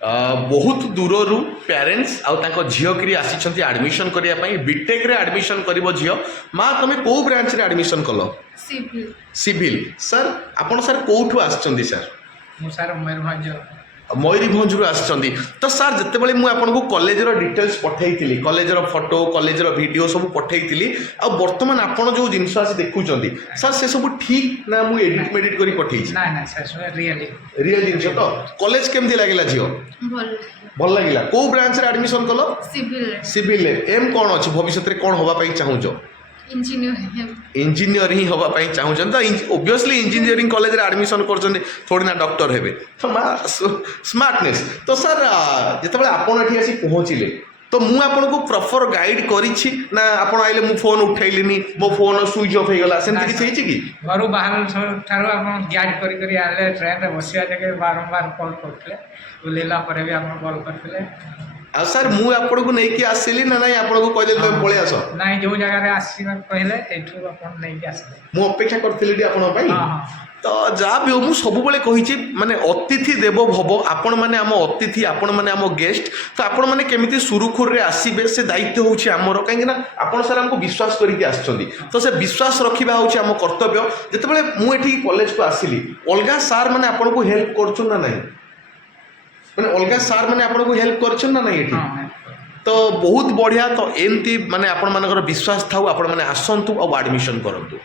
बहुत दूर पेरेंट्स आउ झील आसी आडमिशन करने बीटेक रे आडमिशन कर झील माँ तुम कौ ब्रांच रे आडमिशन कल सिविल सिविल सर आपण सर कौठू आसछंदी सर सर मयूरभंज मयूरभंज आसछंदी तो सर जितेबाला मुझे आपको कॉलेजर डिटेल्स पठाई कॉलेजर फोटो कॉलेजर वीडियो सब पठाई आ बर्तमान आपड़ जो जिनस आसी देखुं सर से सब ठीक ना मुझे एडिट मेडिट कर पठाई रियल जिनस तो कॉलेज केमती लगे झील भल भल लगे कौ ब्रांच रे एडमिशन कल सिविल सिविल एम कौन अच्छी भविष्य में कौन होगा चाहूच इंजीनियर ही होगा चाहूँ तो ओबियसली इंजीनियरिंग कॉलेज रे एडमिशन कर थोड़ी ना डॉक्टर हेबे तो स्मार्टनेस तो सर जिते आपड़ ये आसी पहुँचले तो मुझे आपको प्रॉपर गाइड करी ना आप आइले मु फोन उठैलिनी मो फोन स्विच ऑफ हो गला सेमती किछि कि घर बाहर ठार गाइड करी आले ट्रेन रे बसिया जगह बारंबार कॉल करते बुलेला पर भी आप कॉल करते आ सर मुझे आपको नहीं आसली ना ना आपको कहले तुम पळे आस ना जो जगह आसवा कहले एठू अपन नहीं आसले मु अपेक्षा करथिली आपन पई तो जहाँ भी हो मुझे सबुबले कही माने अतिथि देवो भव आपण मैंने आम अतिथि आपण मैंने आम गेस्ट तो आपण मैंने केमिति सुरुखुर रे आसीबे से दायित्व होउछि आमर कहीं ना आपण सर हमको विश्वास करके आछंदी तो से विश्वास रखिबा होउछि आम कर्तव्य जेतेबेले मु एठी कॉलेज को आसिली अलगा सार माने आपण को हेल्प करछन ना नहीं माने अलगा सार माने आपण को हेल्प करछन ना नहीं एठी तो बहुत बढ़िया तो एमती माने आपण मानकर विश्वास थाउ आपण माने आसंतु और एडमिशन करंतु।